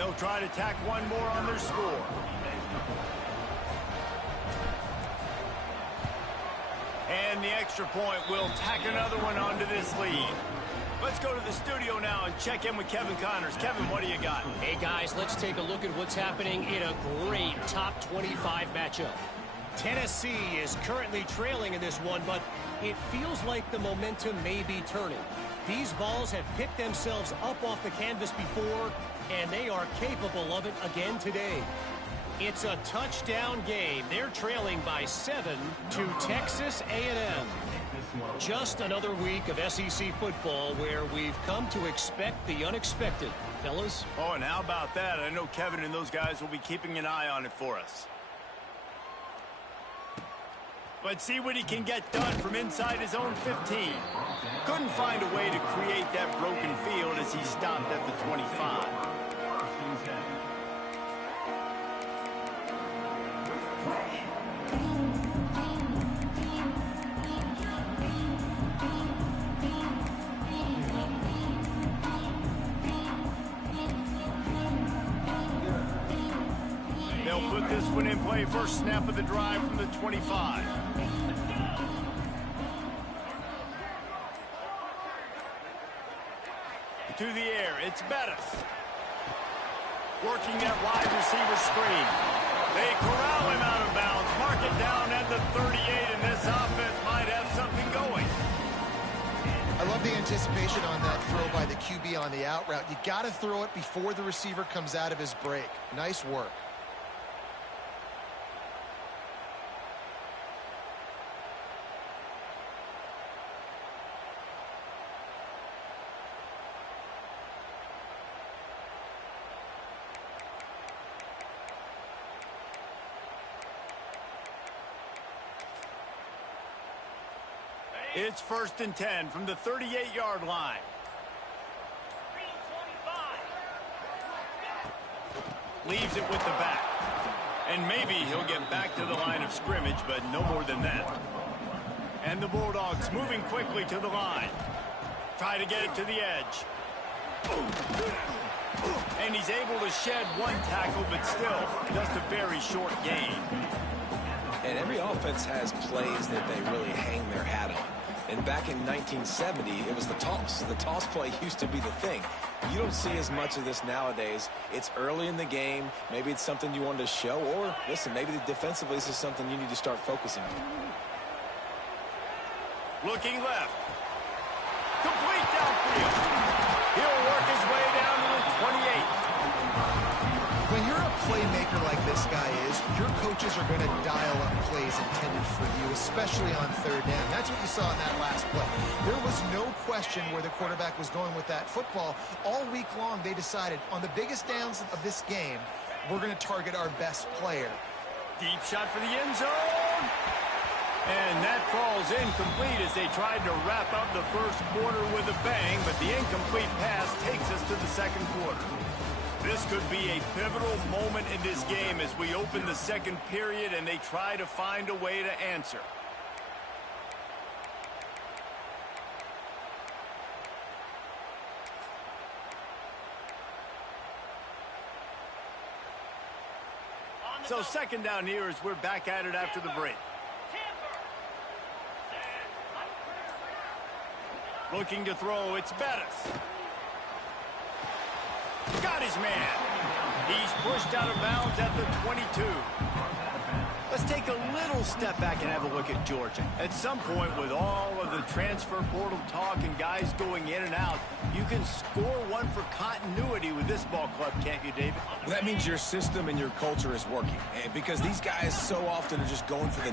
They'll try to tack one more on their score. And the extra point will tack another one onto this lead. Let's go to the studio now and check in with Kevin Connors. Kevin, what do you got? Hey, guys, let's take a look at what's happening in a great top 25 matchup. Tennessee is currently trailing in this one, but it feels like the momentum may be turning. These balls have picked themselves up off the canvas before, and they are capable of it again today. It's a touchdown game. They're trailing by 7 to Texas A&M. Just another week of SEC football where we've come to expect the unexpected. Fellas? Oh, and how about that? I know Kevin and those guys will be keeping an eye on it for us. Let's see what he can get done from inside his own 15. Couldn't find a way to create that broken field as he stopped at the 25. They'll put this one in play. First snap of the drive from the 25. To the air, it's Bettis. Working that wide receiver screen. They corral him out of bounds. Mark it down at the 38, and this offense might have something going. I love the anticipation on that throw by the QB on the out route. You got to throw it before the receiver comes out of his break. Nice work. It's 1st and 10 from the 38-yard line. Leaves it with the back. And maybe he'll get back to the line of scrimmage, but no more than that. And the Bulldogs moving quickly to the line. Try to get it to the edge. And he's able to shed one tackle, but still just a very short gain. And every offense has plays that they really hang their hat on. And back in 1970, it was the toss. The toss play used to be the thing. You don't see as much of this nowadays. It's early in the game. Maybe it's something you wanted to show. Or, listen, maybe defensively this is something you need to start focusing on. Looking left. Complete downfield. He'll work his way down to the 28. When you're a playmaker like this guy is, your coaches are going to dial up plays intended for you, especially on third down. That's what you saw in that last play. There was no question where the quarterback was going with that football. All week long, they decided on the biggest downs of this game, we're going to target our best player. Deep shot for the end zone. And that falls incomplete as they tried to wrap up the first quarter with a bang, but the incomplete pass takes us to the second quarter. This could be a pivotal moment in this game as we open the second period and they try to find a way to answer. So second down here as we're back at it after the break. Looking to throw, it's Bettis. Got his man. He's pushed out of bounds at the 22. Let's take a little step back and have a look at Georgia. At some point, with all of the transfer portal talk and guys going in and out, you can score one for continuity with this ball club, can't you, David? Well, that means your system and your culture is working. Because these guys so often are just going for the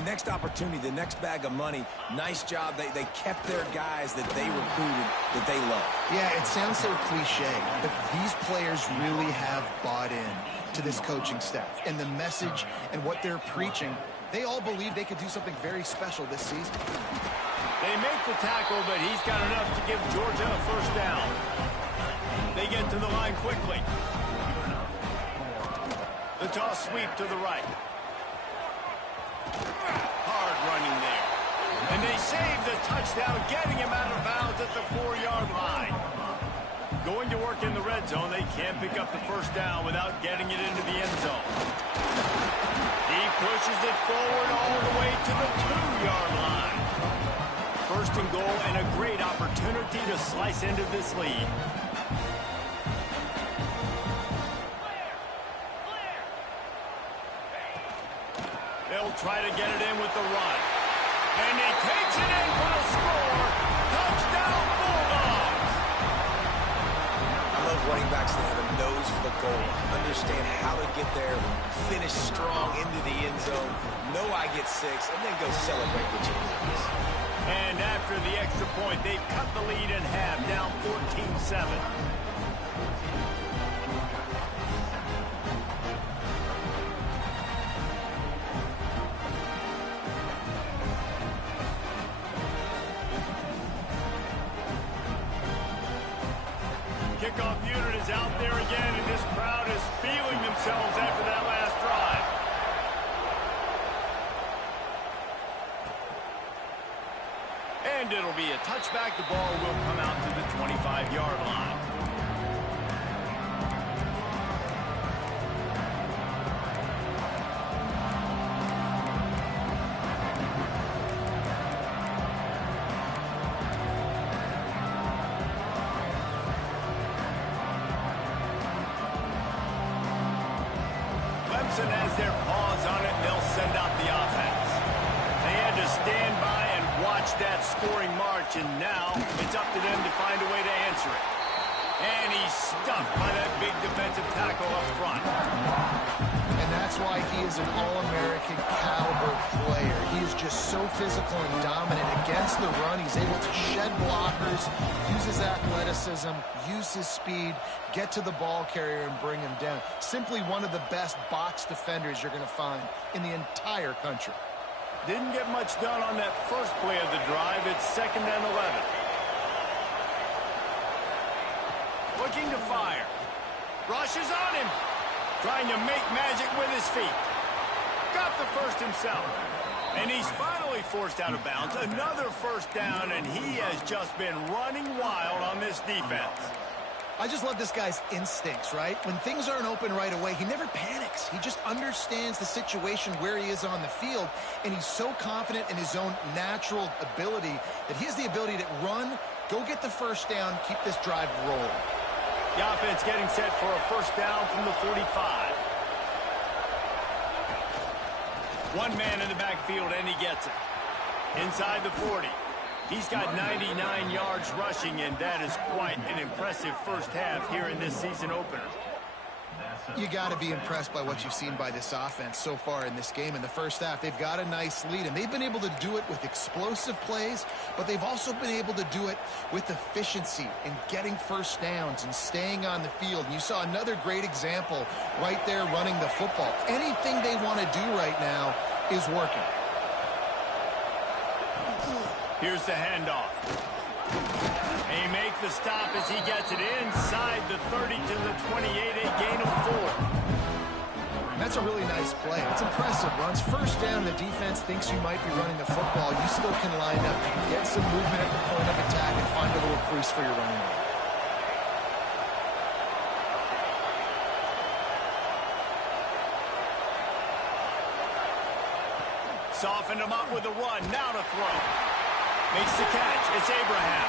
next opportunity, the next bag of money. Nice job. They kept their guys that they recruited, that they love. Yeah, it sounds so cliche, but these players really have bought in to this coaching staff and the message and what they're preaching. They all believe they could do something very special this season. They make the tackle, but he's got enough to give Georgia a first down. They get to the line quickly. The toss sweep to the right. Hard running there. And they save the touchdown, getting him out of bounds at the 4-yard line. Going going to work in the red zone. They can't pick up the first down without getting it into the end zone. He pushes it forward all the way to the 2-yard line. First and goal and a great opportunity to slice into this lead. They'll try to get it in with the run. And he takes it in for the score. Touchdown, Bulldogs! I love running backs that have a nose for the goal. Understand how to get there, finish strong into the end zone, know I get 6, and then go celebrate with your boys. And after the extra point, they've cut the lead in half, down 14-7. Kickoff unit is out there again, and this crowd is feeling themselves after that last drive. And it'll be a touchback. The ball will come out to the 25-yard line. Clemson has their paws on it, and they'll send out the offense. They had to stand by and watch that scoring march, and now it's up to them to find a way to answer it. And he's stuffed by that big defensive tackle up front. And that's why he is an All-American caliber player. He is just so physical and dominant against the run. He's able to shed blockers, use his athleticism, use his speed, get to the ball carrier and bring him down. Simply one of the best box defenders you're going to find in the entire country. Didn't get much done on that first play of the drive. It's 2nd and 11. Looking to fire. Rushes on him. Trying to make magic with his feet. Got the first himself. And he's finally forced out of bounds. Another first down, and he has just been running wild on this defense. I just love this guy's instincts, right? When things aren't open right away, he never panics. He just understands the situation where he is on the field, and he's so confident in his own natural ability that he has the ability to run, go get the first down, keep this drive rolling. The offense getting set for a first down from the 45. One man in the backfield, and he gets it. Inside the 40. He's got 99 yards rushing, and that is quite an impressive first half here in this season opener. You got to be impressed by what you've seen by this offense so far in this game. In the first half, they've got a nice lead, and they've been able to do it with explosive plays, but they've also been able to do it with efficiency and getting first downs and staying on the field. And you saw another great example right there running the football. Anything they want to do right now is working. Here's the handoff. They make the stop as he gets it inside the 30 to the 28, a gain of 4. That's a really nice play. It's impressive. Runs first down, the defense thinks you might be running the football. You still can line up, get some movement at the point of attack, and find a little crease for your running back. Softened him up with a run. Now to throw. Makes the catch. It's Abraham.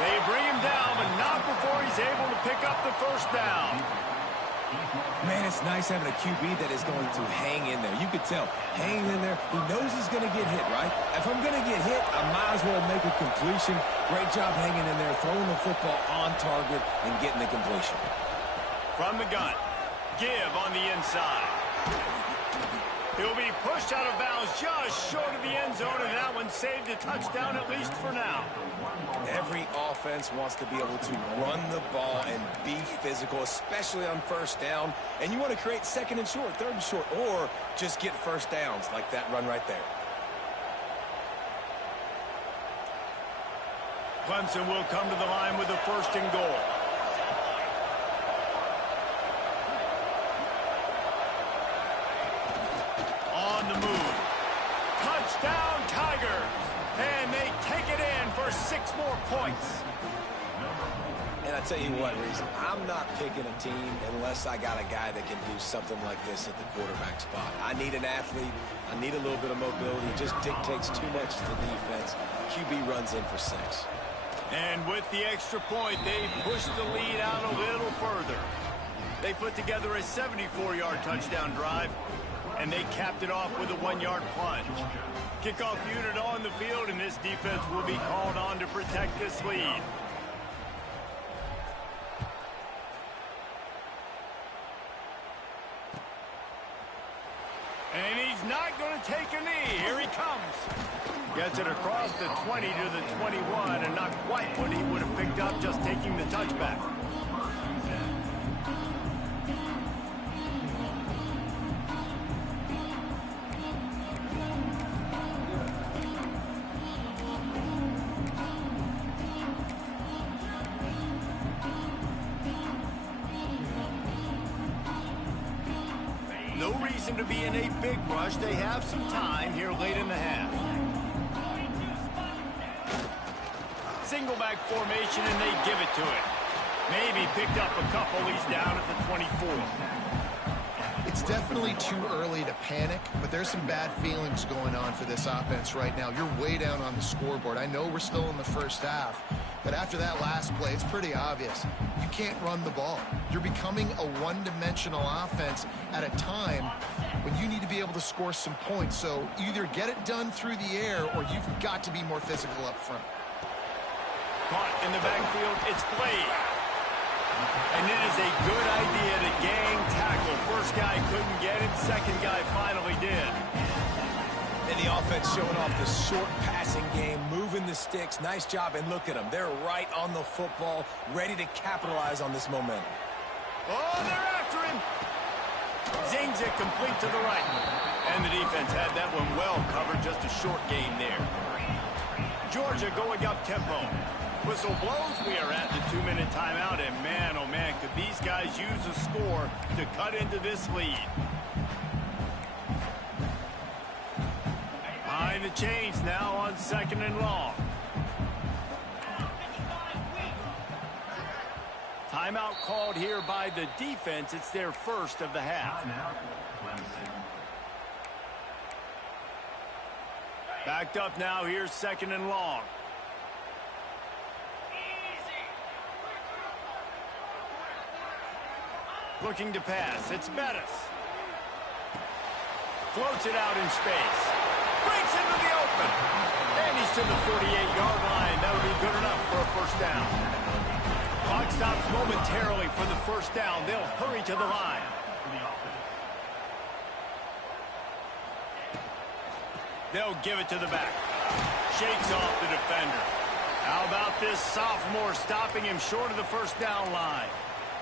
They bring him down, but not before he's able to pick up the first down. Man, it's nice having a QB that is going to hang in there. You could tell, hanging in there, he knows he's going to get hit, right? If I'm going to get hit, I might as well make a completion. Great job hanging in there, throwing the football on target, and getting the completion. From the gun, give on the inside. He'll be pushed out of bounds just short of the end zone, and that one saved a touchdown, at least for now. Every offense wants to be able to run the ball and be physical, especially on first down. And you want to create 2nd and short, 3rd and short, or just get first downs like that run right there. Clemson will come to the line with a 1st and goal. On the move. Touchdown, Tigers. And they take it in for 6 more points. And I tell you what, Reese, I'm not picking a team unless I got a guy that can do something like this at the quarterback spot. I need an athlete. I need a little bit of mobility. It just dictates too much to the defense. QB runs in for 6. And with the extra point, they push the lead out a little further. They put together a 74-yard touchdown drive, and they capped it off with a 1-yard plunge. Kickoff unit on the field, and this defense will be called on to protect this lead. And he's not going to take a knee. Here he comes. Gets it across the 20 to the 21, and not quite what he would have picked up just taking the touchback. No reason to be in a big rush. They have some time here late in the half. Single back formation, and they give it to it. Maybe picked up a couple. He's down at the 24. It's definitely too early to panic, but there's some bad feelings going on for this offense right now. You're way down on the scoreboard. I know we're still in the first half, but after that last play, it's pretty obvious. You can't run the ball. You're becoming a one-dimensional offense at a time when you need to be able to score some points. So either get it done through the air, or you've got to be more physical up front. Caught in the backfield, it's played. And it is a good idea to gang tackle. First guy couldn't get it, second guy finally did. And the offense showing off the short passing game, moving the sticks. Nice job, and look at them. They're right on the football, ready to capitalize on this momentum. Oh, they're after him. Zings it complete to the right. And the defense had that one well covered, just a short game there. Georgia going up tempo. Whistle blows, we are at the 2-minute timeout, and man, oh man, could these guys use a score to cut into this lead. Behind the chains now on 2nd and long. Timeout called here by the defense. It's their first of the half. Backed up now, here's 2nd and long. Looking to pass. It's Bettis. Floats it out in space. Breaks into the open. And he's to the 48-yard line. That'll be good enough for a first down. Clock stops momentarily for the first down. They'll hurry to the line. They'll give it to the back. Shakes off the defender. How about this sophomore stopping him short of the first down line?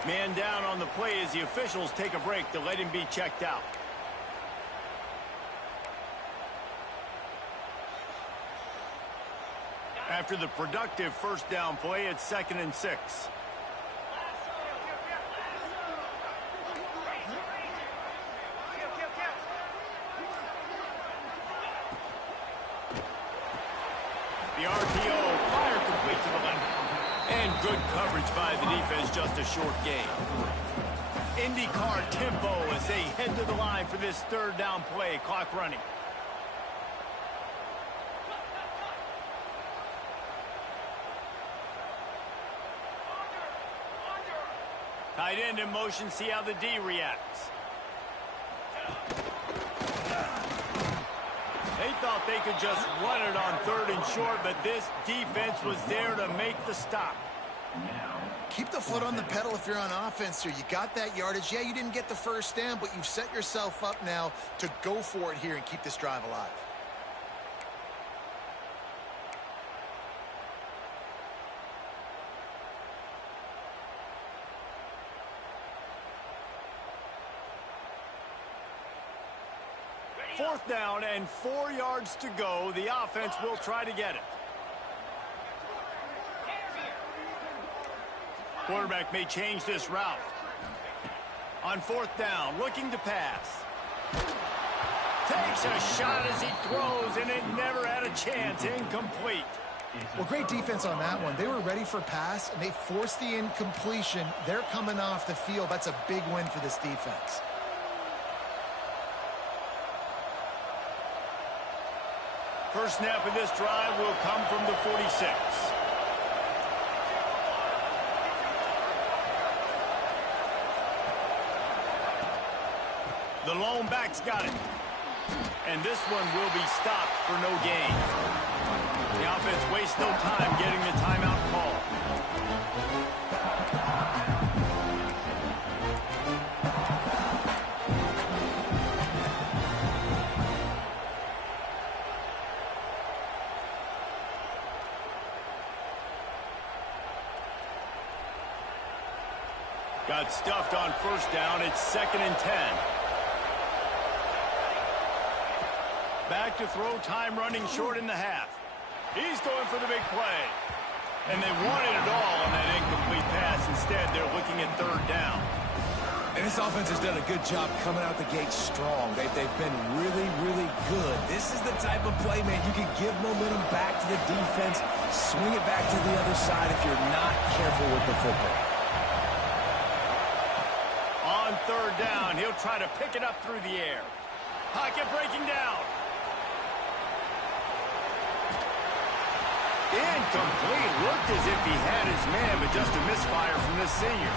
Man down on the play as the officials take a break to let him be checked out. After the productive first down play, it's 2nd and 6. The RPO, fire complete to the left. And good coverage by the defense, just a short gain. IndyCar tempo as they head to the line for this 3rd down play. Clock running. Tight end in motion, see how the D reacts. They thought they could just run it on 3rd and short, but this defense was there to make the stop. Keep the foot on the pedal if you're on offense here. You got that yardage. Yeah, you didn't get the first down, but you've set yourself up now to go for it here and keep this drive alive. Fourth down and 4 yards to go. The offense will try to get it. Quarterback may change this route. On 4th down, looking to pass. Takes a shot as he throws, and it never had a chance. Incomplete. Well, great defense on that one. They were ready for pass, and they forced the incompletion. They're coming off the field. That's a big win for this defense. First snap of this drive will come from the 46. The lone back's got it. And this one will be stopped for no gain. The offense wastes no time getting the timeout call. Got stuffed on first down. It's 2nd and 10. Back to throw, time running short in the half. He's going for the big play. And they wanted it all on that incomplete pass. Instead, they're looking at 3rd down. And this offense has done a good job coming out the gate strong. They've been really, really good. This is the type of play, man, you can give momentum back to the defense, swing it back to the other side if you're not careful with the football. On 3rd down, he'll try to pick it up through the air. Pocket breaking down. Incomplete. Looked as if he had his man, but just a misfire from this senior.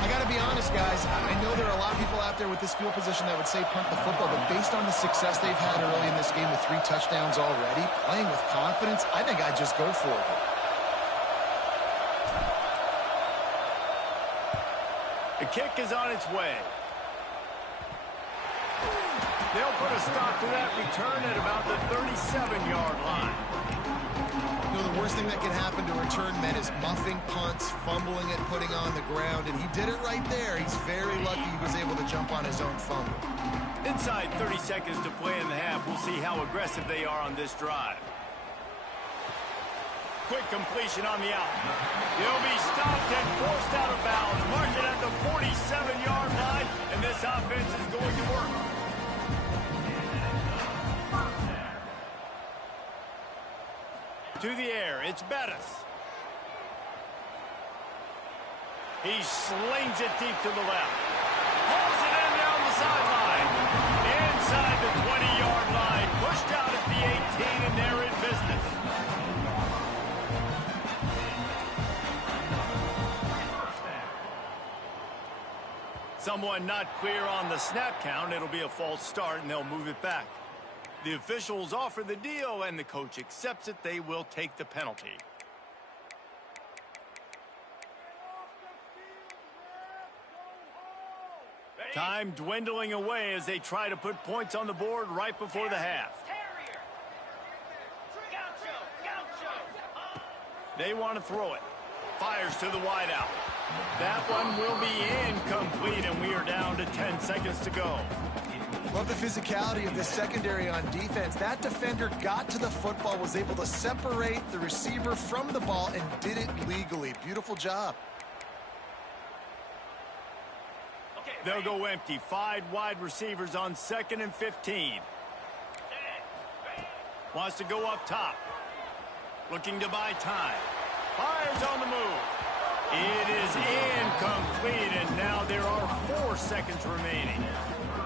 I got to be honest, guys. I know there are a lot of people out there with this field position that would say punt the football, but based on the success they've had early in this game with 3 touchdowns already, playing with confidence, I think I'd just go for it. The kick is on its way. They'll put a stop to that return at about the 37-yard line. You know, the worst thing that can happen to return men is muffing punts, fumbling it, putting on the ground, and he did it right there. He's very lucky he was able to jump on his own fumble. Inside 30 seconds to play in the half. We'll see how aggressive they are on this drive. Quick completion on the out. He'll be stopped and forced out of bounds. Mark it at the 47-yard line, and this offense is going to work. To the air, it's Bettis. He slings it deep to the left. Hauls it in down the sideline. Inside the 20-yard line. Pushed out at the 18, and they're in business. Someone not clear on the snap count. It'll be a false start, and they'll move it back. The officials offer the deal, and the coach accepts it. They will take the penalty. Time dwindling away as they try to put points on the board right before the half. They want to throw it. Fires to the wideout. That one will be incomplete, and we are down to 10 seconds to go. Love the physicality of this secondary on defense. That defender got to the football, was able to separate the receiver from the ball, and did it legally. Beautiful job. They'll go empty. 5 wide receivers on 2nd and 15. Wants to go up top. Looking to buy time. Fires on the move. It is incomplete, and now there are 4 seconds remaining.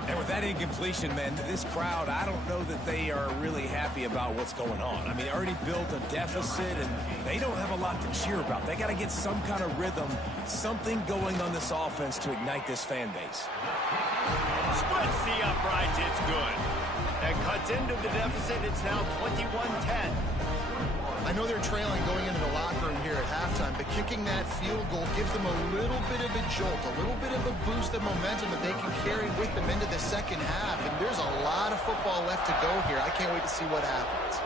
And with that incompletion, man, this crowd, I don't know that they are really happy about what's going on. I mean, they already built a deficit, and they don't have a lot to cheer about. They got to get some kind of rhythm, something going on this offense to ignite this fan base. Splits the uprights. It's good. That cuts into the deficit. It's now 21-10. I know they're trailing going into the locker room here at halftime, but kicking that field goal gives them a little bit of a jolt, a little bit of a boost of momentum that they can carry with them into the second half. And there's a lot of football left to go here. I can't wait to see what happens.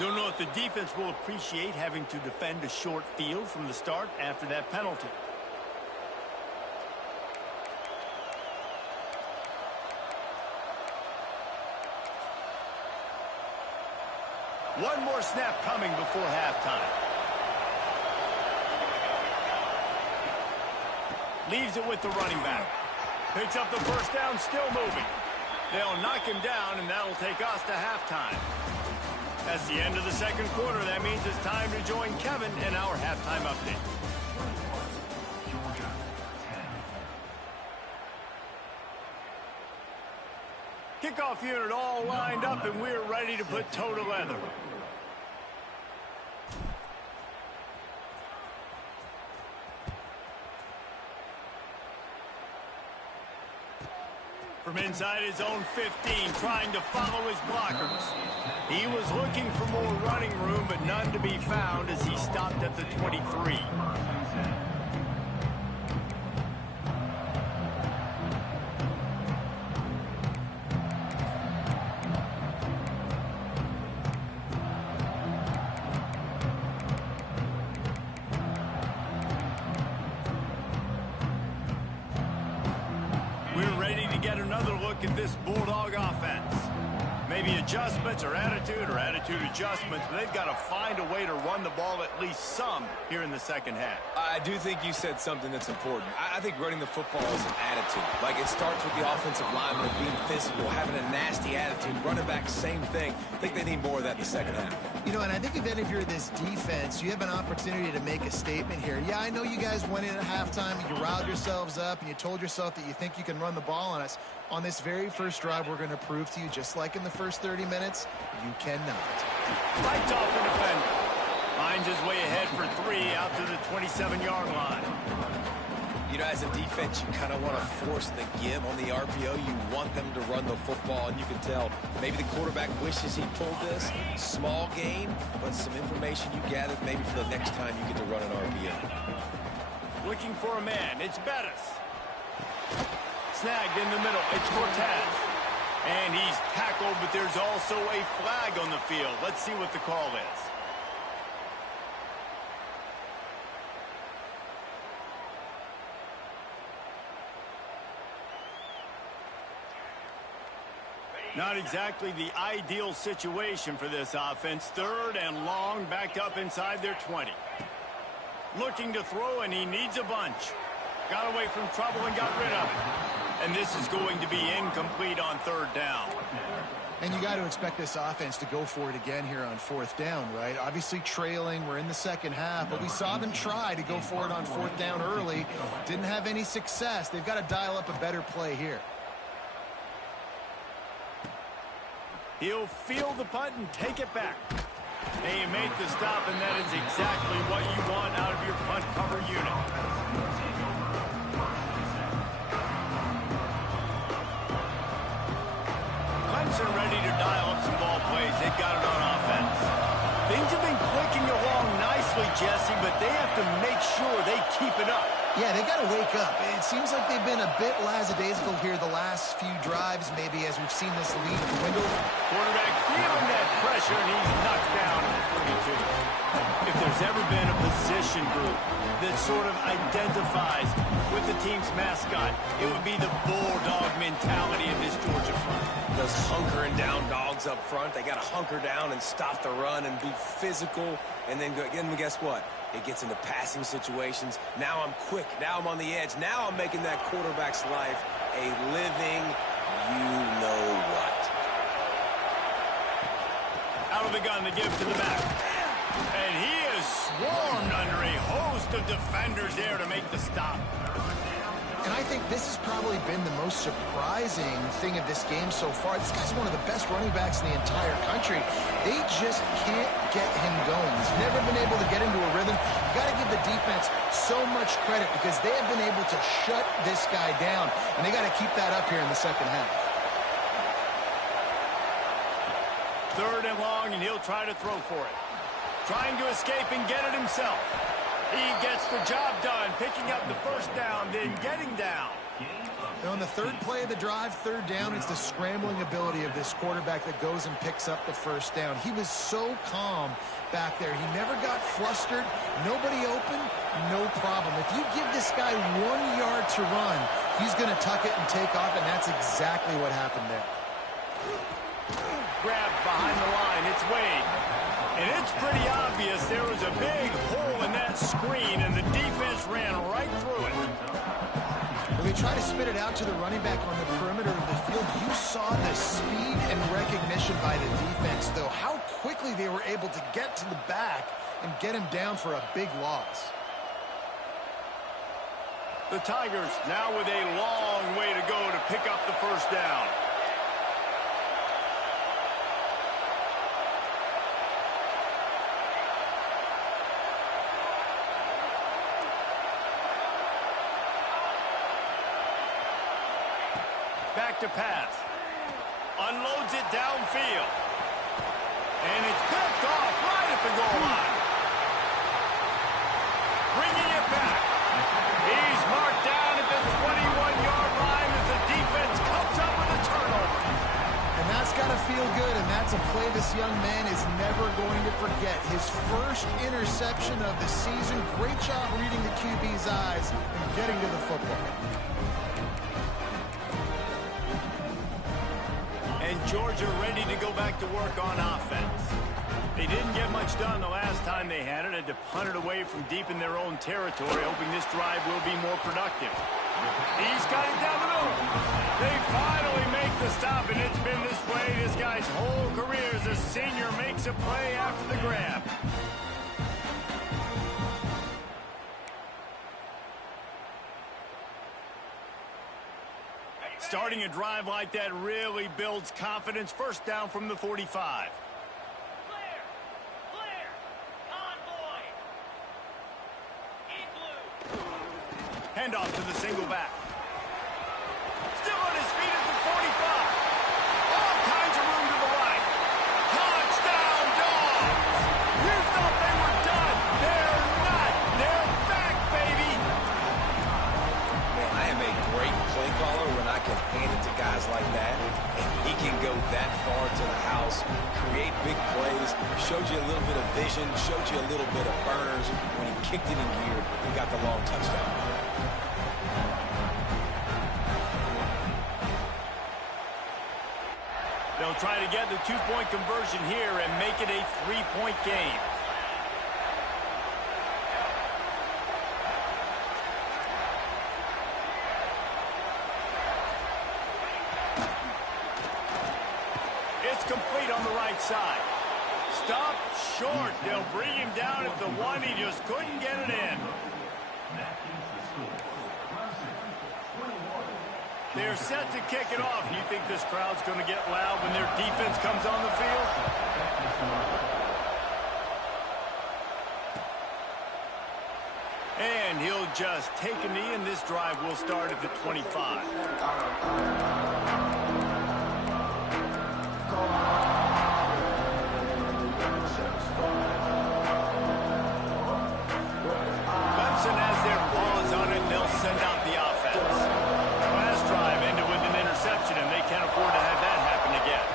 Don't know if the defense will appreciate having to defend a short field from the start after that penalty. One more snap coming before halftime. Leaves it with the running back. Picks up the first down, still moving. They'll knock him down, and that'll take us to halftime. That's the end of the second quarter. That means it's time to join Kevin in our halftime update. Kickoff unit all lined up, and we're ready to put toe to leather. From inside his own 15, trying to follow his blockers. He was looking for more running room, but none to be found as he stopped at the 23. We're ready to get another look at this Bulldog offense. Maybe adjustments or attitude adjustments, but they've got to find a way to run the ball at least some here in the second half. I do think you said something that's important. I think running the football is an attitude. Like, it starts with the offensive lineman being physical, having a nasty attitude. Running back, same thing. I think they need more of that in the second half. You know, and I think if you're this defense, you have an opportunity to make a statement here. Yeah, I know you guys went in at halftime and you riled yourselves up and you told yourself that you think you can run the ball on us. On this very first drive, we're going to prove to you, just like in the first 30 minutes, you cannot. Fights off the defender. Finds his way ahead for 3 out to the 27-yard line. You know, as a defense, you kind of want to force the give on the RPO. You want them to run the football, and you can tell maybe the quarterback wishes he pulled this. Small gain, but some information you gathered maybe for the next time you get to run an RPO. Looking for a man. It's Bettis. Snagged in the middle. It's Cortez. And he's tackled, but there's also a flag on the field. Let's see what the call is. Not exactly the ideal situation for this offense. 3rd and long, backed up inside their 20. Looking to throw, and he needs a bunch. Got away from trouble and got rid of it. And this is going to be incomplete on 3rd down. And you got to expect this offense to go for it again here on 4th down, right? Obviously trailing, we're in the second half, but we saw them try to go for it on 4th down early. Didn't have any success. They've got to dial up a better play here. He'll field the punt and take it back. They make the stop, and that is exactly what you want out of your punt cover unit. Clemson ready to dial up some ball plays. They've got it on offense. Things have been clicking along nicely, Jesse, but they have to make sure they keep it up. Yeah, they got to wake up. It seems like they've been a bit lackadaisical here the last few drives, maybe, as we've seen this lead dwindle. Quarterback feeling that pressure, and he's knocked down at the 32. If there's ever been a position group that sort of identifies with the team's mascot, it would be the bulldog mentality of this Georgia front. Those hunkering down dogs up front, they got to hunker down and stop the run and be physical, and then guess what? It gets into passing situations. Now I'm quick. Now I'm on the edge. Now I'm making that quarterback's life a living you-know-what. Out of the gun to give to the back. And he is swarmed under a host of defenders there to make the stop. And I think this has probably been the most surprising thing of this game so far. This guy's one of the best running backs in the entire country. They just can't get him going. He's never been able to get into a rhythm. You got to give the defense so much credit because they have been able to shut this guy down. And they got to keep that up here in the second half. 3rd and long, and he'll try to throw for it. Trying to escape and get it himself. He gets the job done, picking up the first down, then getting down. And on the 3rd play of the drive, 3rd down, it's the scrambling ability of this quarterback that goes and picks up the first down. He was so calm back there. He never got flustered. Nobody open, no problem. If you give this guy 1 yard to run, he's going to tuck it and take off, and that's exactly what happened there. Grabbed behind the line. It's Wade. And it's pretty obvious there was a big hole in that screen, and the defense ran right through it. Well, they try to spit it out to the running back on the perimeter of the field. You saw the speed and recognition by the defense, though. How quickly they were able to get to the back and get him down for a big loss. The Tigers now with a long way to go to pick up the first down. Back to pass. Unloads it downfield. And it's picked off right at the goal line. Bringing it back. He's marked down at the 21-yard line as the defense comes up with a turnover. And that's got to feel good, and that's a play this young man is never going to forget. His first interception of the season. Great job reading the QB's eyes and getting to the football. And Georgia ready to go back to work on offense. They didn't get much done the last time they had it. Had to punt it away from deep in their own territory, hoping this drive will be more productive. He's got it down the middle. They finally make the stop, and it's been this way this guy's whole career as a senior makes a play after the grab. Starting a drive like that really builds confidence. First down from the 45. Handoff to the single back. Still on his feet at the 45. All kinds of room to the right. Touchdown, Dogs! You thought they were done. They're not. They're back, baby. Man, I am a great play caller when I can hand it to guys like that. And he can go that far to the house, create big plays, showed you a little bit of vision, showed you a little bit of burners when he kicked it in gear and got the long touchdown. They'll try to get the two-point conversion here and make it a three-point game. It's complete on the right side. Stop short. They'll bring him down at the one. He just couldn't get it in. They're set to kick it off. You think this crowd's going to get loud when their defense comes on the field? And he'll just take a knee, and this drive will start at the 25. Clemson has their paws on it, and they'll send out the offense. And they can't afford to have that happen again.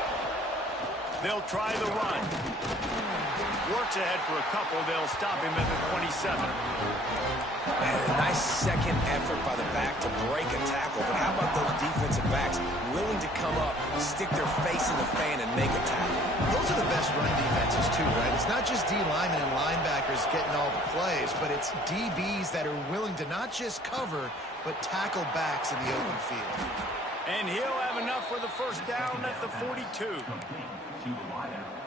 They'll try the run. Works ahead for a couple. They'll stop him at the 27. Man, a nice second effort by the back to break a tackle. But how about those defensive backs willing to come up, stick their face in the fan, and make a tackle? Those are the best run defenses, too, right? It's not just D linemen and linebackers getting all the plays, but it's DBs that are willing to not just cover, but tackle backs in the open field. And he'll have enough for the first down at the 42.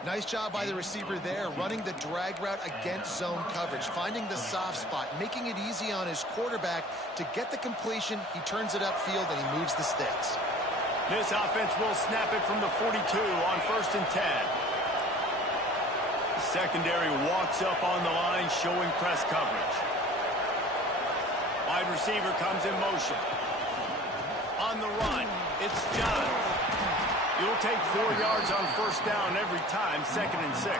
Nice job by the receiver there, running the drag route against zone coverage, finding the soft spot, making it easy on his quarterback to get the completion. He turns it upfield, and he moves the sticks. This offense will snap it from the 42 on 1st and 10. The secondary walks up on the line, showing press coverage. Wide receiver comes in motion. On the run, it's John. You'll take 4 yards on first down every time, 2nd and 6.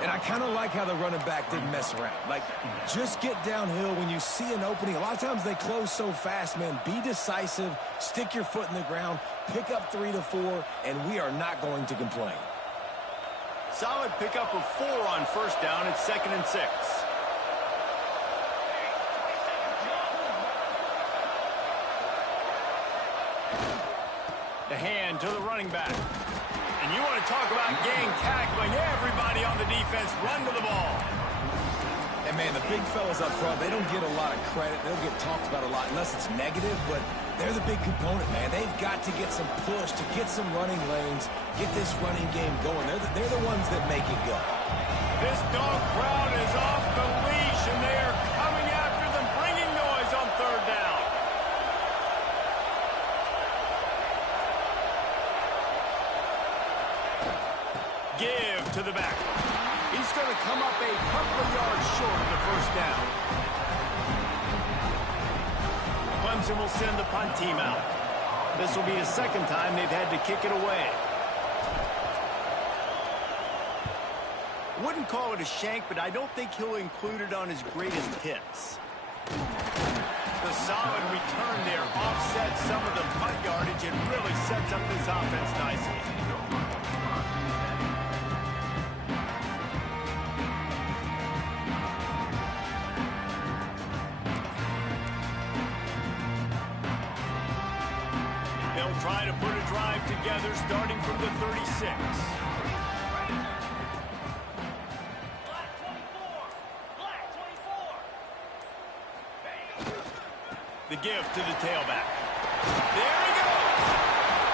And I kind of like how the running back didn't mess around. Like, just get downhill when you see an opening. A lot of times they close so fast, man. Be decisive, stick your foot in the ground, pick up 3 to 4, and we are not going to complain. Solid pickup of 4 on first down. It's 2nd and 6. The hand to the running back. And you want to talk about gang tackling. Everybody on the defense run to the ball. And, man, the big fellas up front, they don't get a lot of credit. They don't get talked about a lot unless it's negative, but they're the big component, man. They've got to get some push, to get some running lanes, get this running game going. They're the ones that make it go. This dog crowd is off the leash, and they are coming after them, bringing noise on third down. Give to the back. He's going to come up a couple of yards short of the first down. Clemson will send the punt team out. This will be the second time they've had to kick it away. Wouldn't call it a shank, but I don't think he'll include it on his greatest hits. The solid return there offsets some of the punt yardage and really sets up this offense nicely. They'll try to put a drive together starting from the 36. The give to the tailback. There he goes.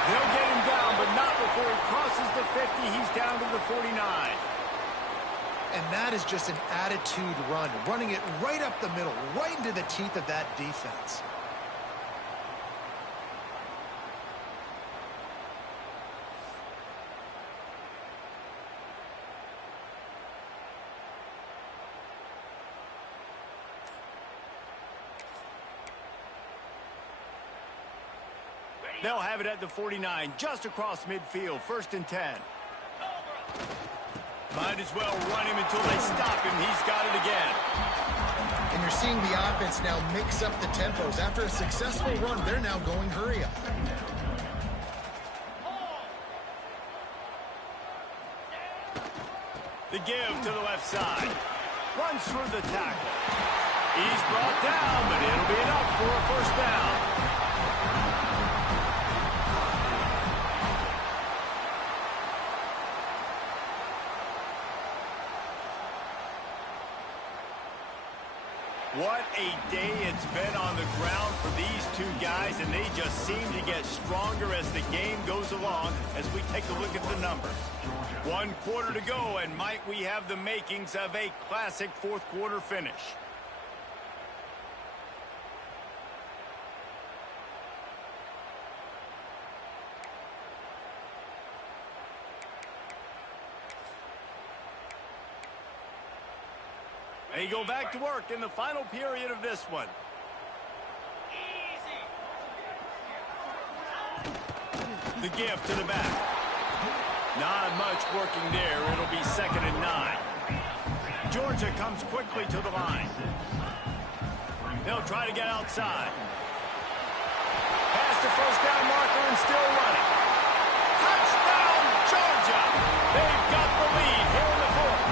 They'll get him down, but not before he crosses the 50. He's down to the 49. And that is just an attitude run, running it right up the middle, right into the teeth of that defense. They'll have it at the 49, just across midfield, 1st and 10. Might as well run him until they stop him. He's got it again. And you're seeing the offense now mix up the tempos. After a successful run, they're now going hurry up. The give to the left side. Runs through the tackle. He's brought down, but it'll be enough for a first down. What a day it's been on the ground for these two guys, and they just seem to get stronger as the game goes along as we take a look at the numbers. 1 quarter to go, and might we have the makings of a classic fourth quarter finish. They go back to work in the final period of this one. The give to the back. Not much working there. It'll be 2nd and 9. Georgia comes quickly to the line. They'll try to get outside. Past the first down marker and still running. Touchdown, Georgia! They've got the lead here in the fourth.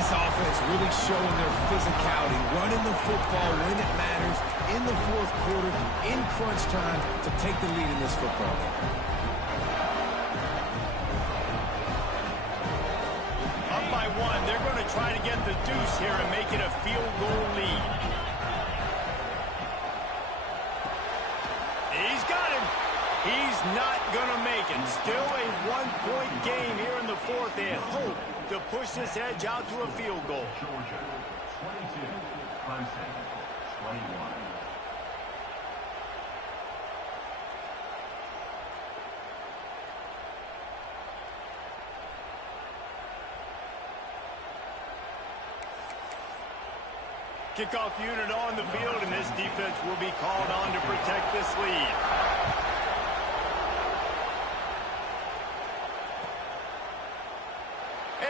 This offense really showing their physicality, running the football when it matters, in the fourth quarter, in crunch time, to take the lead in this football game. Up by 1, they're going to try to get the deuce here and make it a field goal lead. He's got him. He's not going to make it. Still a 1-point game here in the fourth, and hope to push this edge out to a field goal. Georgia, 22, Clemson, 21. Kickoff unit on the field, and this defense will be called on to protect this lead.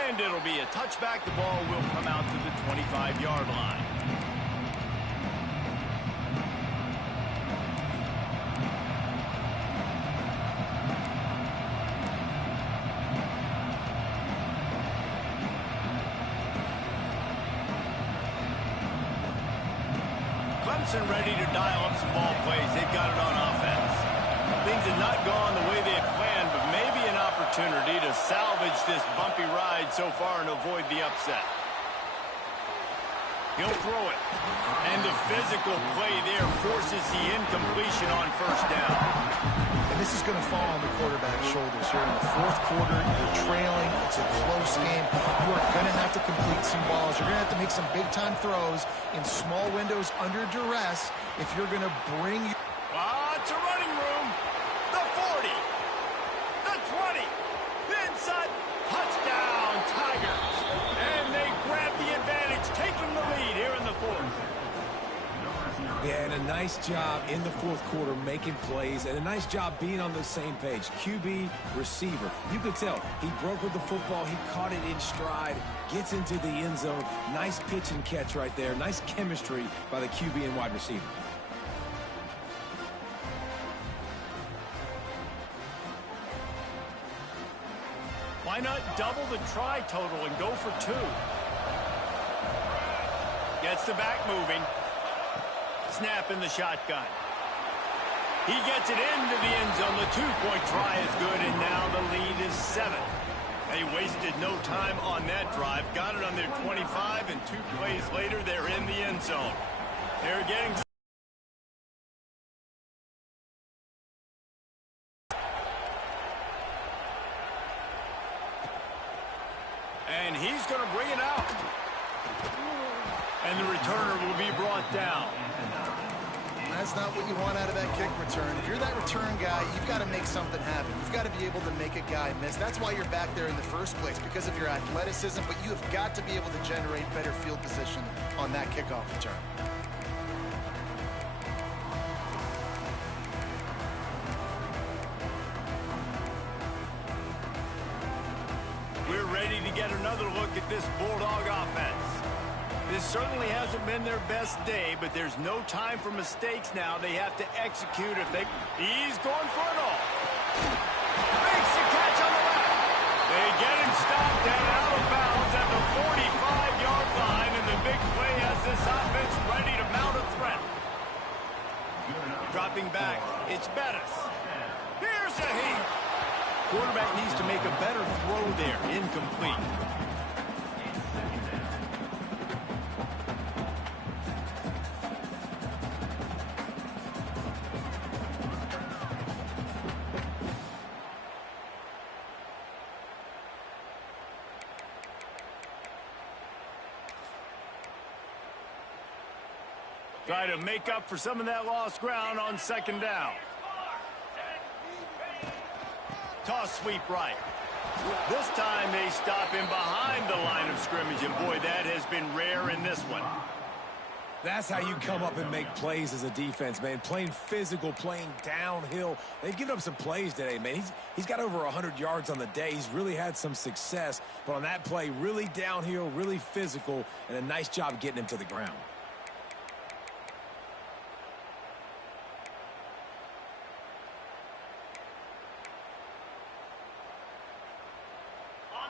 And it'll be a touchback. The ball will come out to the 25-yard line. Clemson ready to dial up some ball plays. They've got it on offense. Things have not gone the way they had planned, but maybe an opportunity to salvage this bumpy ride so far and avoid the upset. He'll throw it. And the physical play there forces the incompletion on first down. And this is going to fall on the quarterback's shoulders here in the fourth quarter. You're trailing. It's a close game. You are going to have to complete some balls. You're going to have to make some big-time throws in small windows under duress if you're going to bring you. It's a running room. The 40. The 20. The inside. Touchdown, Tigers. And they grab the advantage, taking the lead here in the fourth. Yeah, and a nice job in the fourth quarter making plays, and a nice job being on the same page. QB, receiver. You could tell he broke with the football. He caught it in stride, gets into the end zone. Nice pitch and catch right there. Nice chemistry by the QB and wide receiver. Why not double the try total and go for 2? Gets the back moving. Snap in the shotgun. He gets it into the end zone. The 2-point try is good, and now the lead is 7. They wasted no time on that drive. Got it on their 25, and 2 plays later, they're in the end zone. They're getting... And he's going to bring it out. And the returner will be brought down. That's not what you want out of that kick return. If you're that return guy, you've got to make something happen. You've got to be able to make a guy miss. That's why you're back there in the first place, because of your athleticism, but you have got to be able to generate better field position on that kickoff return. We're ready to get another look at this Bulldog offense. This certainly hasn't been their best day, but there's no time for mistakes now. They have to execute if they... He's going for it all. Makes the catch on the left. They get him stopped and out of bounds at the 45-yard line, and the big play has this offense ready to mount a threat. Dropping back, it's Bettis. Here's a heat. Quarterback needs to make a better throw there. Incomplete. Try to make up for some of that lost ground on second down. Toss sweep right. This time they stop him behind the line of scrimmage, and boy, that has been rare in this one. That's how you come up and make plays as a defense, man. Playing physical, playing downhill. They've given up some plays today, man. He's got over 100 yards on the day. He's really had some success. But on that play, really downhill, really physical, and a nice job getting him to the ground.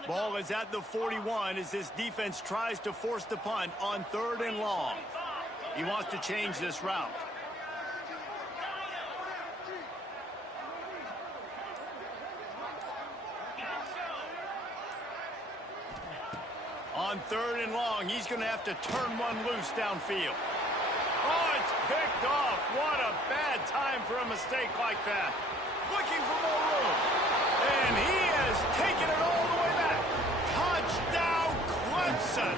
Ball is at the 41 as this defense tries to force the punt on 3rd and long. He wants to change this route. On 3rd and long, he's going to have to turn one loose downfield. Oh, it's picked off. What a bad time for a mistake like that. Looking for more room. And he has taken it all the way back. Touchdown, Clemson.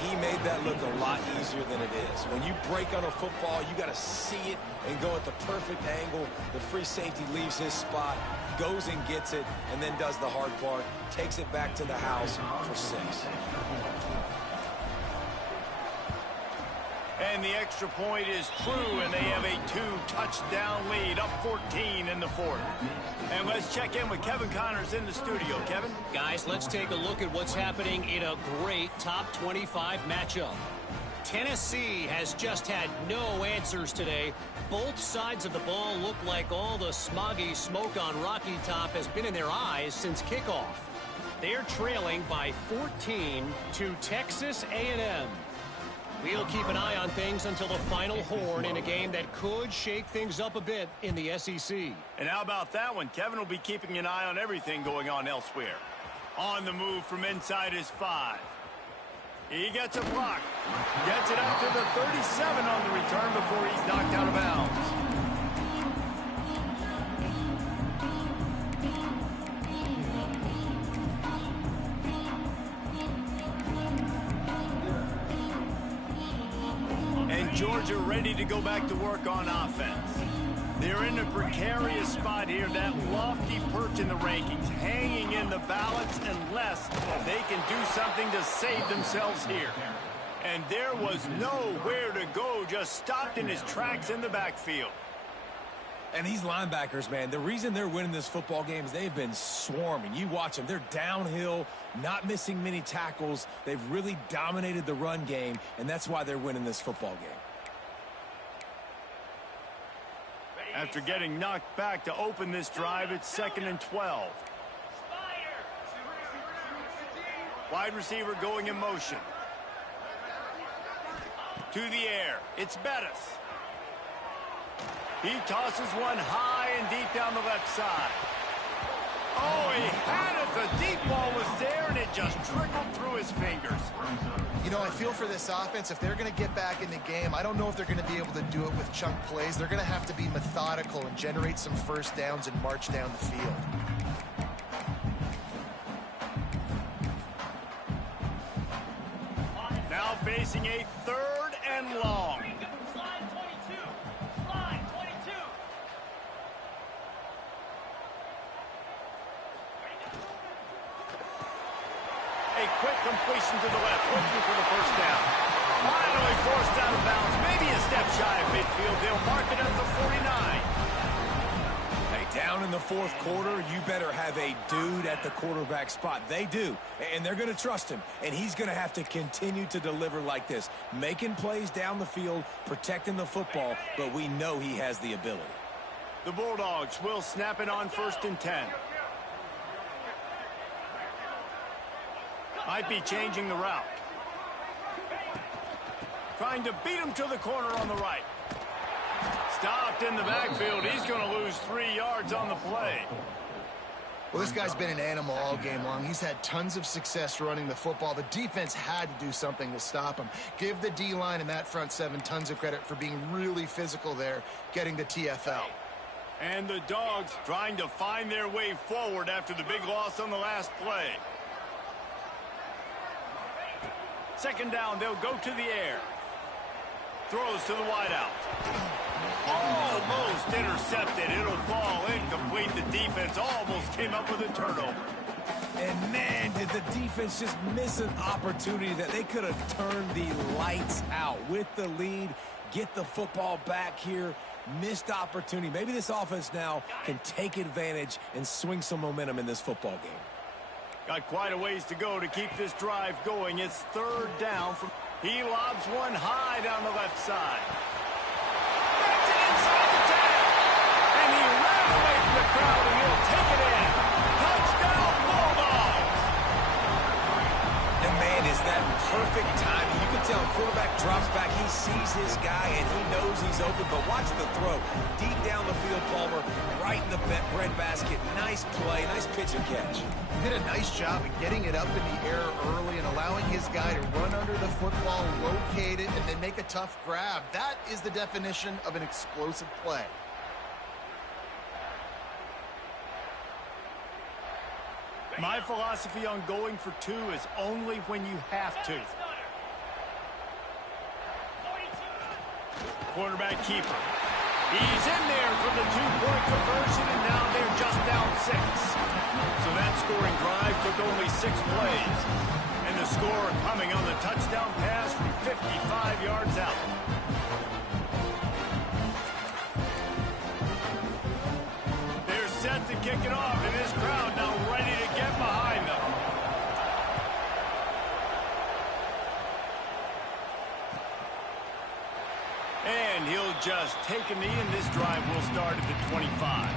He made that look a lot easier than it is. When you break on a football, you got to see it and go at the perfect angle. The free safety leaves his spot, goes and gets it, and then does the hard part, takes it back to the house for 6. And the extra point is true, and they have a 2-touchdown lead, up 14 in the 4th. And let's check in with Kevin Connors in the studio. Kevin? Guys, let's take a look at what's happening in a great top 25 matchup. Tennessee has just had no answers today. Both sides of the ball look like all the smoggy smoke on Rocky Top has been in their eyes since kickoff. They're trailing by 14 to Texas A&M. We'll keep an eye on things until the final horn in a game that could shake things up a bit in the SEC. And how about that one? Kevin will be keeping an eye on everything going on elsewhere. On the move from inside his 5. He gets a block. Gets it up to the 37 on the return before he's knocked out of bounds. And Georgia ready to go back to work on offense. They're in a precarious spot here, that lofty perch in the rankings, hanging in the balance unless they can do something to save themselves here. And there was nowhere to go, just stopped in his tracks in the backfield. And these linebackers, man, the reason they're winning this football game is they've been swarming. You watch them. They're downhill, not missing many tackles. They've really dominated the run game, and that's why they're winning this football game. After getting knocked back to open this drive, it's 2nd and 12. Wide receiver going in motion. To the air. It's Bettis. He tosses one high and deep down the left side. Oh, he had it. The deep ball was there, and it just trickled through his fingers. You know, I feel for this offense, if they're going to get back in the game, I don't know if they're going to be able to do it with chunk plays. They're going to have to be methodical and generate some first downs and march down the field. Now facing a 3rd and long. A quick completion to the left, looking for the first down. Finally forced out of bounds, maybe a step shy of midfield. They'll mark it at the 49. Hey, down in the 4th quarter, you better have a dude at the quarterback spot. They do, and they're going to trust him, and he's going to have to continue to deliver like this, making plays down the field, protecting the football, but we know he has the ability. The Bulldogs will snap it on 1st and 10. Might be changing the route. Trying to beat him to the corner on the right. Stopped in the backfield. He's going to lose 3 yards on the play. Well, this guy's been an animal all game long. He's had tons of success running the football. The defense had to do something to stop him. Give the D-line and that front 7 tons of credit for being really physical there, getting the TFL. And the Dogs trying to find their way forward after the big loss on the last play. 2nd down, they'll go to the air. Throws to the wideout. Almost intercepted. It'll fall incomplete. The defense almost came up with a turnover. And, man, did the defense just miss an opportunity that they could have turned the lights out with the lead, get the football back here. Missed opportunity. Maybe this offense now can take advantage and swing some momentum in this football game. Got quite a ways to go to keep this drive going. It's 3rd down. He lobs one high down the left side. Gets it inside the 10. And he ran away from the crowd, and he'll take it in. Touchdown, Bulldogs. And, man, is that perfect timing. You can tell quarterback drops back. He sees his guy, and he knows he's open. But watch the throw. Deep down the field, Palmer, right in the bread basket. Nice play, nice pitch and catch. He did a nice job of getting it up in the air early and allowing his guy to run under the football, locate it, and then make a tough grab. That is the definition of an explosive play. My philosophy on going for 2 is only when you have to. Quarterback keeper. He's in there for the 2-point conversion, and now they're just down 6. So that scoring drive took only 6 plays. And the score coming on the touchdown pass from 55 yards out. They're set to kick it off, and this crowd now ready to get behind them. And he'll just take a knee, and this drive will start at the 25.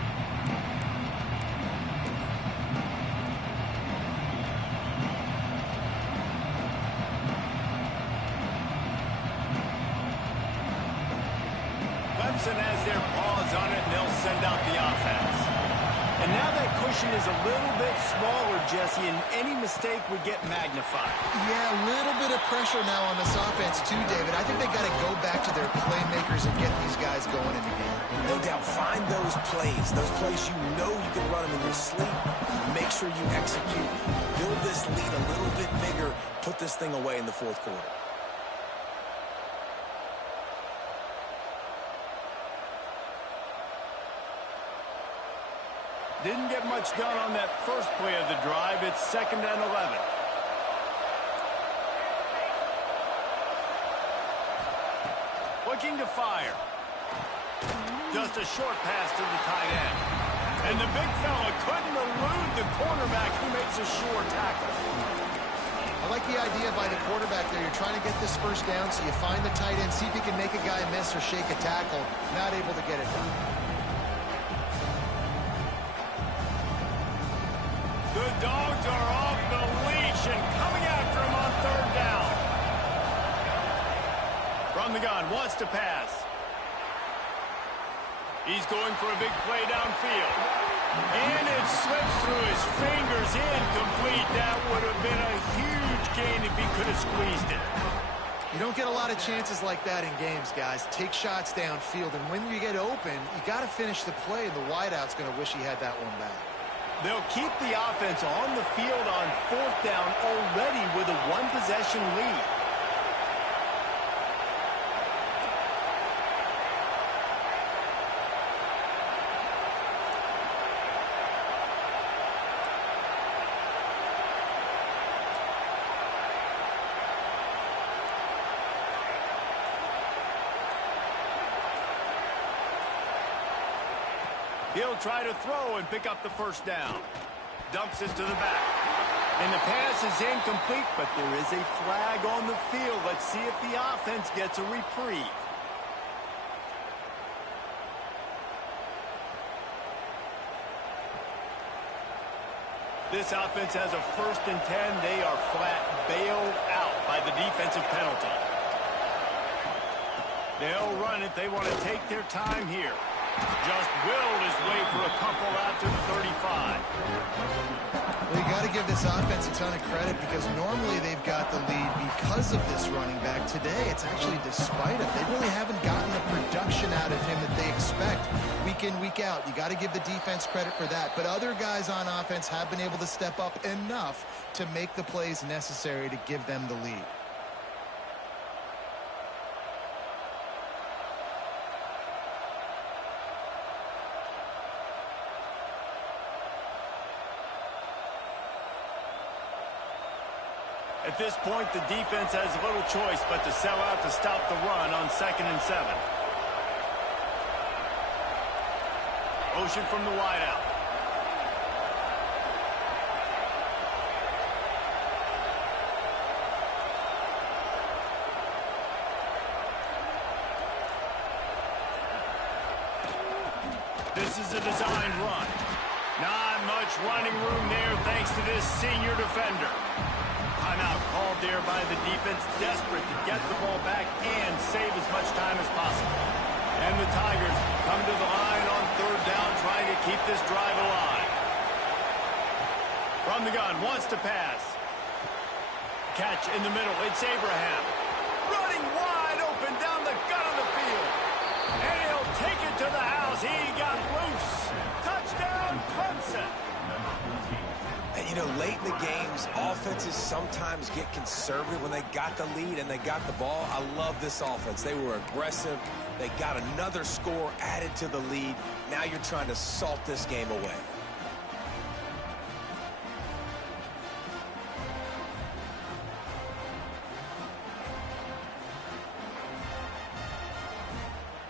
Clemson has their paws on it, and they'll send out the offense. And now that cushion is a little bit smaller, Jesse, and any mistake would get magnified. Yeah, a little bit of pressure now on this offense too, David. I think they got to go back to their playmakers and get these guys going in the game. No doubt, find those plays you know you can run them in your sleep. Make sure you execute. Build this lead a little bit bigger. Put this thing away in the fourth quarter. Didn't get much done on that first play of the drive. It's 2nd and 11. Looking to fire. Just a short pass to the tight end. And the big fella couldn't elude the cornerback who makes a sure tackle. I like the idea by the quarterback there. You're trying to get this first down, so you find the tight end, see if you can make a guy miss or shake a tackle. Not able to get it done. The Dogs are off the leash and coming after him on 3rd down. From the gun, wants to pass. He's going for a big play downfield. And it slips through his fingers, incomplete. That would have been a huge gain if he could have squeezed it. You don't get a lot of chances like that in games, guys. Take shots downfield, and when you get open, you got to finish the play, and the wideout's going to wish he had that one back. They'll keep the offense on the field on 4th down already with a 1-possession lead. He'll try to throw and pick up the 1st down. Dumps it to the back. And the pass is incomplete, but there is a flag on the field. Let's see if the offense gets a reprieve. This offense has a 1st and 10. They are flat bailed out by the defensive penalty. They'll run it. They want to take their time here. Just willed his way for a couple out to the 35. Well, you got to give this offense a ton of credit because normally they've got the lead because of this running back. Today, it's actually despite him. They really haven't gotten the production out of him that they expect week in, week out. You got to give the defense credit for that. But other guys on offense have been able to step up enough to make the plays necessary to give them the lead. At this point, the defense has little choice but to sell out to stop the run on 2nd and 7. Motion from the wideout. This is a designed run. Not much running room there thanks to this senior defender. Timeout called there by the defense, desperate to get the ball back and save as much time as possible. And the Tigers come to the line on 3rd down, trying to keep this drive alive. From the gun, wants to pass. Catch in the middle, it's Abraham. Running wide open down the gut of the field. And he'll take it to the house. He got loose. Touchdown, Clemson. And, you know, late in the games, offenses sometimes get conservative when they got the lead and they got the ball. I love this offense. They were aggressive. They got another score added to the lead. Now you're trying to salt this game away.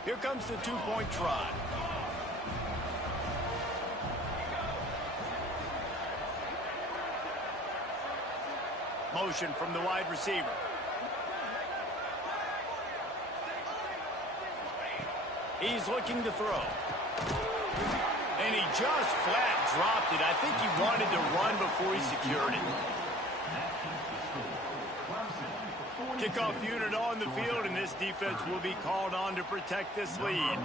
Here comes the 2-point try. Motion from the wide receiver. He's looking to throw. And he just flat dropped it. I think he wanted to run before he secured it. Kickoff unit on the field, and this defense will be called on to protect this lead.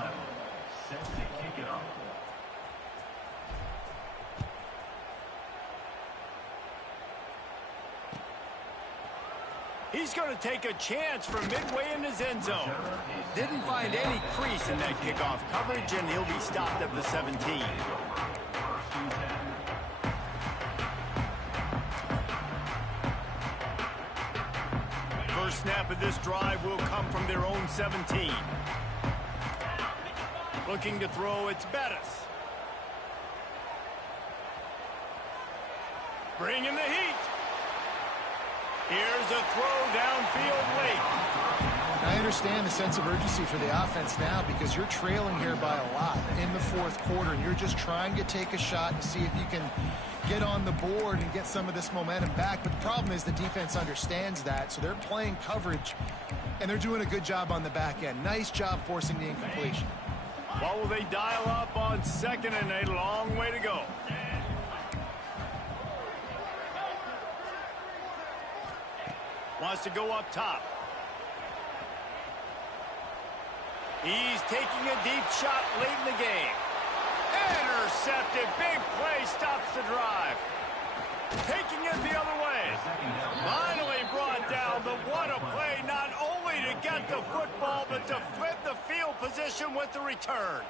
He's going to take a chance from midway in his end zone. Didn't find any crease in that kickoff coverage, and he'll be stopped at the 17. First snap of this drive will come from their own 17. Looking to throw, it's Bettis. Bringing the heat. Here's a throw downfield late. I understand the sense of urgency for the offense now because you're trailing here by a lot in the fourth quarter, and you're just trying to take a shot and see if you can get on the board and get some of this momentum back. But the problem is the defense understands that, so they're playing coverage, and they're doing a good job on the back end. Nice job forcing the incompletion. What will they dial up on 2nd and a long way to go? Wants to go up top. He's taking a deep shot late in the game. Intercepted. Big play stops the drive. Taking it the other way. Finally brought down, but what a play, not only to get the football, but to flip the field position with the return.